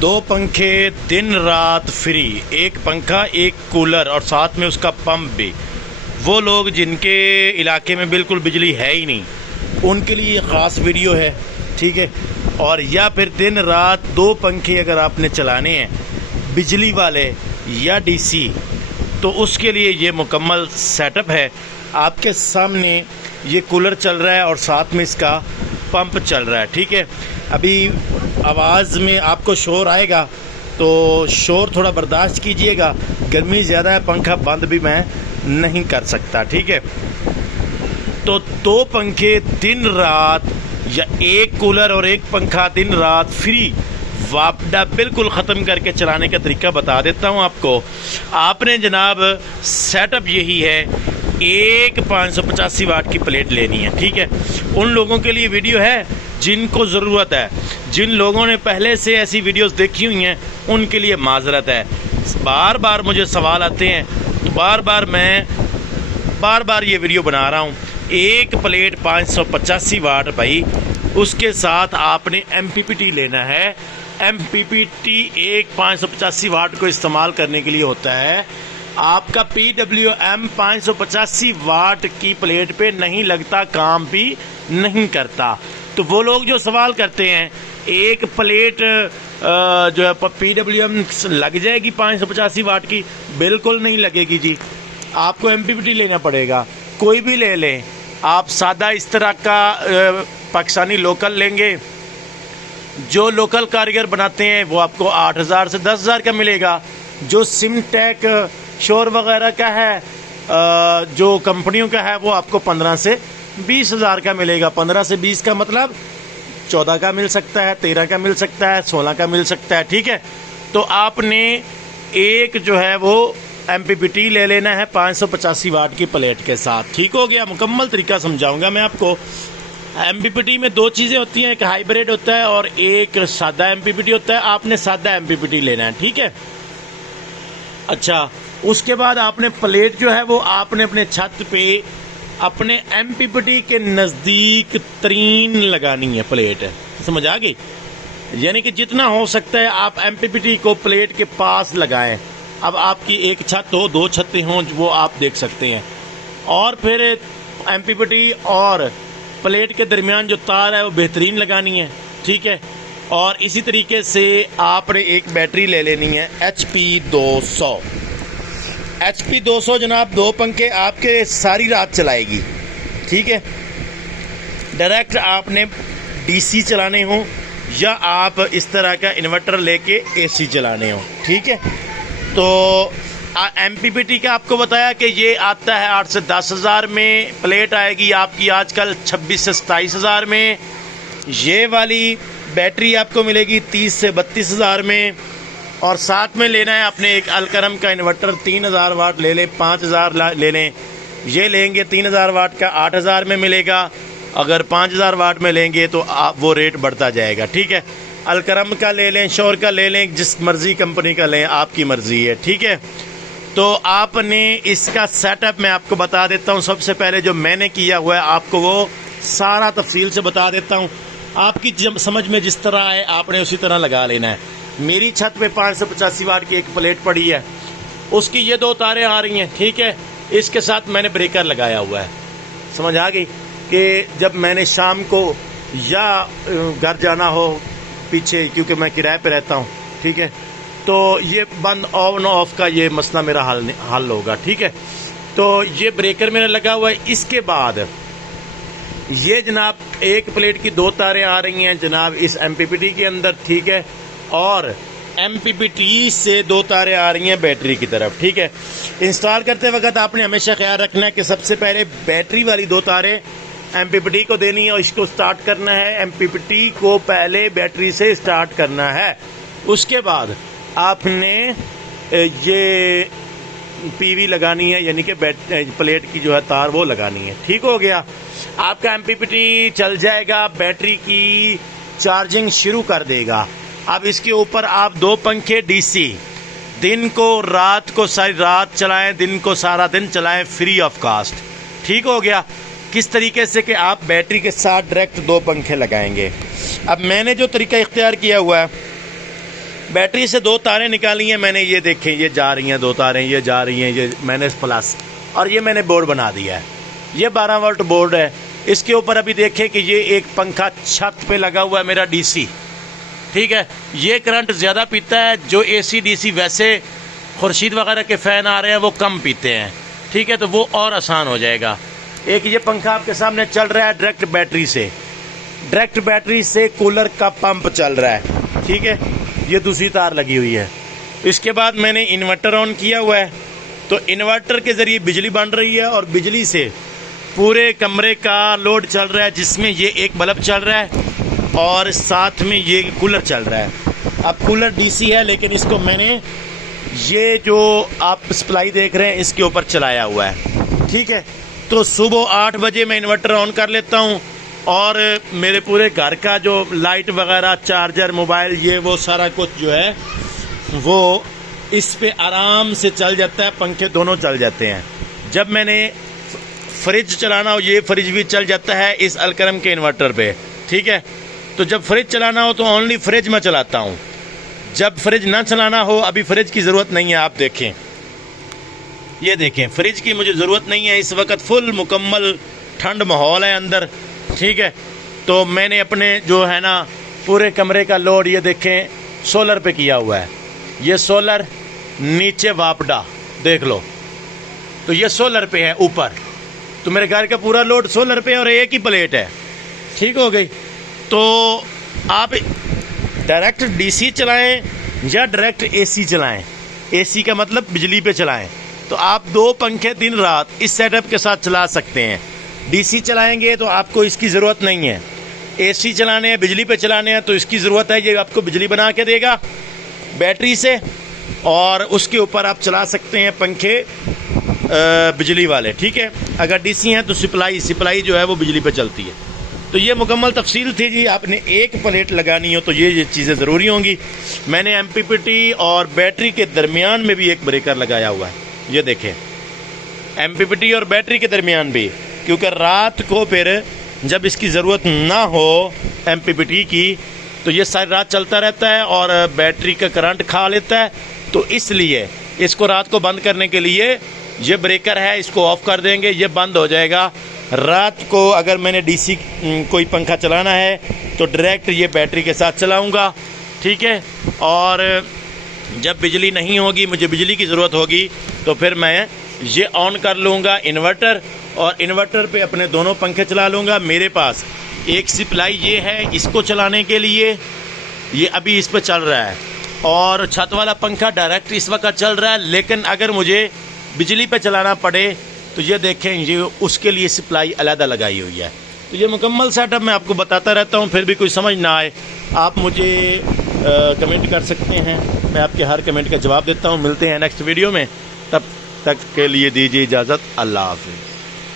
2 पंखे दिन रात फ्री, एक पंखा एक कूलर और साथ में उसका पंप भी। वो लोग जिनके इलाके में बिल्कुल बिजली है ही नहीं, उनके लिए ख़ास वीडियो है, ठीक है। और या फिर दिन रात 2 पंखे अगर आपने चलाने हैं बिजली वाले या डीसी, तो उसके लिए ये मुकम्मल सेटअप है। आपके सामने ये कूलर चल रहा है और साथ में इसका पंप चल रहा है, ठीक है। अभी आवाज़ में आपको शोर आएगा तो शोर थोड़ा बर्दाश्त कीजिएगा, गर्मी ज़्यादा है, पंखा बंद भी मैं नहीं कर सकता, ठीक है। तो 2 पंखे दिन रात या एक कूलर और एक पंखा दिन रात फ्री, वापडा बिल्कुल ख़त्म करके चलाने का तरीका बता देता हूँ आपको। आपने जनाब सेटअप यही है, एक 585 वाट की प्लेट लेनी है, ठीक है। उन लोगों के लिए वीडियो है जिनको ज़रूरत है, जिन लोगों ने पहले से ऐसी वीडियोस देखी हुई हैं उनके लिए माजरत है। बार बार मुझे सवाल आते हैं तो मैं बार बार ये वीडियो बना रहा हूँ। एक प्लेट 585 वाट भाई, उसके साथ आपने MPPT लेना है। MPPT एक 585 वाट को इस्तेमाल करने के लिए होता है। आपका PWM 585 वाट की प्लेट पे नहीं लगता, काम भी नहीं करता। तो वो लोग जो सवाल करते हैं एक प्लेट जो है PWM लग जाएगी 585 वाट की, बिल्कुल नहीं लगेगी जी। आपको MPPT लेना पड़ेगा, कोई भी ले लें आप। सादा इस तरह का पाकिस्तानी लोकल लेंगे, जो लोकल कारीगर बनाते हैं वो आपको 8,000 से 10,000 का मिलेगा। जो सिमटेक शोर वगैरह का है, जो कंपनियों का है, वो आपको 15 से 20,000 का मिलेगा। 15 से 20 का मतलब 14 का मिल सकता है, 13 का मिल सकता है, 16 का मिल सकता है, ठीक है। तो आपने एक जो है वो MPPT ले लेना है 585 वाट की प्लेट के साथ, ठीक हो गया। मुकम्मल तरीका समझाऊंगा मैं आपको। MPPT में 2 चीज़ें होती हैं, एक हाइब्रिड होता है और एक सादा MPPT होता है। आपने सादा MPPT लेना है, ठीक है। अच्छा, उसके बाद आपने प्लेट जो है वो आपने अपने छत पे अपने MPPT के नज़दीक तरीन लगानी है प्लेट, समझ आ गई। यानी कि जितना हो सकता है आप MPPT को प्लेट के पास लगाएं। अब आपकी एक छत हो, 2 छतें हों, वो आप देख सकते हैं। और फिर MPPT और प्लेट के दरमियान जो तार है वो बेहतरीन लगानी है, ठीक है। और इसी तरीके से आपने एक बैटरी ले लेनी है HP 200। HP 200 जनाब 2 पंखे आपके सारी रात चलाएगी, ठीक है। डायरेक्ट आपने DC चलाने हो या आप इस तरह का इन्वर्टर लेके AC चलाने हो, ठीक है। तो MPPT का आपको बताया कि ये आता है 8 से 10,000 में, प्लेट आएगी आपकी आजकल 26 से 27,000 में। ये वाली बैटरी आपको मिलेगी 30 से 32,000 में। और साथ में लेना है अपने एक अलकरम का इन्वर्टर 3000 वाट ले लें, 5000 ले लें। ये लेंगे 3000 वाट का 8000 में मिलेगा। अगर 5000 वाट में लेंगे तो आप वो रेट बढ़ता जाएगा, ठीक है। अलकरम का ले लें, शोर का ले लें, जिस मर्ज़ी कंपनी का लें, आपकी मर्ज़ी है, ठीक है। तो आपने इसका सेटअप मैं आपको बता देता हूँ। सबसे पहले जो मैंने किया हुआ है आपको वो सारा तफसील से बता देता हूँ। आपकी समझ में जिस तरह है आपने उसी तरह लगा लेना है। मेरी छत पे 585 वाट की एक प्लेट पड़ी है, उसकी ये 2 तारें आ रही हैं, ठीक है। इसके साथ मैंने ब्रेकर लगाया हुआ है, समझ आ गई। कि जब मैंने शाम को या घर जाना हो पीछे, क्योंकि मैं किराए पे रहता हूँ, ठीक है, तो ये बंद ऑन ऑफ का ये मसला मेरा हल होगा, ठीक है। तो ये ब्रेकर मेरा लगा हुआ है। इसके बाद ये जनाब एक प्लेट की 2 तारें आ रही हैं जनाब इस MPPT के अंदर, ठीक है। और MPPT से 2 तारें आ रही हैं बैटरी की तरफ, ठीक है। इंस्टॉल करते वक्त आपने हमेशा ख्याल रखना है कि सबसे पहले बैटरी वाली 2 तारें MPPT को देनी है और इसको स्टार्ट करना है। MPPT को पहले बैटरी से स्टार्ट करना है। उसके बाद आपने ये PV लगानी है, यानी कि प्लेट की जो है तार वो लगानी है, ठीक हो गया। आपका MPPT चल जाएगा, बैटरी की चार्जिंग शुरू कर देगा। अब इसके ऊपर आप 2 पंखे DC, दिन को रात को सारी रात चलाएं, दिन को सारा दिन चलाएं, फ्री ऑफ कास्ट, ठीक हो गया। किस तरीके से कि आप बैटरी के साथ डायरेक्ट 2 पंखे लगाएंगे। अब मैंने जो तरीका इख्तियार किया हुआ है बैटरी से 2 तारें निकाली हैं मैंने, ये देखें ये जा रही हैं 2 तारें, ये जा रही हैं, ये मैंने प्लस, और ये मैंने बोर्ड बना दिया है। ये 12 वोल्ट बोर्ड है। इसके ऊपर अभी देखें कि ये एक पंखा छत पे लगा हुआ है मेरा डीसी, ठीक है। ये करंट ज़्यादा पीता है, जो एसी डीसी वैसे खुर्शीद वगैरह के फ़ैन आ रहे हैं वो कम पीते हैं, ठीक है, तो वो और आसान हो जाएगा। एक ये पंखा आपके सामने चल रहा है डायरेक्ट बैटरी से कूलर का पंप चल रहा है, ठीक है, ये दूसरी तार लगी हुई है। इसके बाद मैंने इन्वर्टर ऑन किया हुआ है, तो इन्वर्टर के ज़रिए बिजली बन रही है और बिजली से पूरे कमरे का लोड चल रहा है, जिसमें ये एक बल्ब चल रहा है और साथ में ये कूलर चल रहा है। अब कूलर डीसी है, लेकिन इसको मैंने ये जो आप सप्लाई देख रहे हैं इसके ऊपर चलाया हुआ है, ठीक है। तो सुबह 8 बजे मैं इन्वर्टर ऑन कर लेता हूँ और मेरे पूरे घर का जो लाइट वगैरह, चार्जर, मोबाइल, ये वो सारा कुछ जो है वो इस पे आराम से चल जाता है, पंखे दोनों चल जाते हैं। जब मैंने फ्रिज चलाना हो, ये फ्रिज भी चल जाता है इस अलकरम के इन्वर्टर पे, ठीक है। तो जब फ्रिज चलाना हो तो ओनली फ्रिज में चलाता हूँ, जब फ्रिज ना चलाना हो, अभी फ्रिज की ज़रूरत नहीं है। आप देखें, ये देखें, फ्रिज की मुझे ज़रूरत नहीं है, इस वक्त फुल मुकम्मल ठंड माहौल है अंदर, ठीक है। तो मैंने अपने जो है ना पूरे कमरे का लोड ये देखें सोलर पे किया हुआ है। ये सोलर नीचे वापडा देख लो, तो ये सोलर पे है ऊपर, तो मेरे घर का पूरा लोड सोलर पे और एक ही प्लेट है, ठीक हो गई। तो आप डायरेक्ट डीसी चलाएं या डायरेक्ट एसी चलाएं, एसी का मतलब बिजली पे चलाएं, तो आप 2 पंखे दिन रात इस सेटअप के साथ चला सकते हैं। डीसी चलाएंगे तो आपको इसकी ज़रूरत नहीं है, एसी चलाने हैं, बिजली पे चलाने हैं तो इसकी ज़रूरत है। ये आपको बिजली बना के देगा बैटरी से, और उसके ऊपर आप चला सकते हैं पंखे बिजली वाले, ठीक है। अगर डीसी हैं तो सप्लाई जो है वो बिजली पे चलती है। तो ये मुकम्मल तफसील थी जी। आपने एक प्लेट लगानी हो तो ये चीज़ें ज़रूरी होंगी। मैंने एमपीपीटी और बैटरी के दरमियान में भी एक ब्रेकर लगाया हुआ है, ये देखें, एमपीपीटी और बैटरी के दरमियान भी, क्योंकि रात को फिर जब इसकी ज़रूरत ना हो एमपीपीटी की तो ये सारी रात चलता रहता है और बैटरी का करंट खा लेता है। तो इसलिए इसको रात को बंद करने के लिए ये ब्रेकर है, इसको ऑफ़ कर देंगे, ये बंद हो जाएगा। रात को अगर मैंने डीसी कोई पंखा चलाना है तो डायरेक्ट ये बैटरी के साथ चलाऊँगा, ठीक है। और जब बिजली नहीं होगी, मुझे बिजली की ज़रूरत होगी, तो फिर मैं ये ऑन कर लूँगा इन्वर्टर, और इन्वर्टर पे अपने दोनों पंखे चला लूँगा। मेरे पास एक सप्लाई ये है इसको चलाने के लिए, ये अभी इस पर चल रहा है, और छत वाला पंखा डायरेक्ट इस वक्त चल रहा है। लेकिन अगर मुझे बिजली पे चलाना पड़े तो ये देखें, ये उसके लिए सप्लाई अलग लगाई हुई है। तो ये मुकम्मल सेटअप मैं आपको बताता रहता हूँ, फिर भी कोई समझ ना आए आप मुझे कमेंट कर सकते हैं, मैं आपके हर कमेंट का जवाब देता हूँ। मिलते हैं नेक्स्ट वीडियो में, तब तक के लिए दीजिए इजाज़त। अल्लाह हाफ़िज़।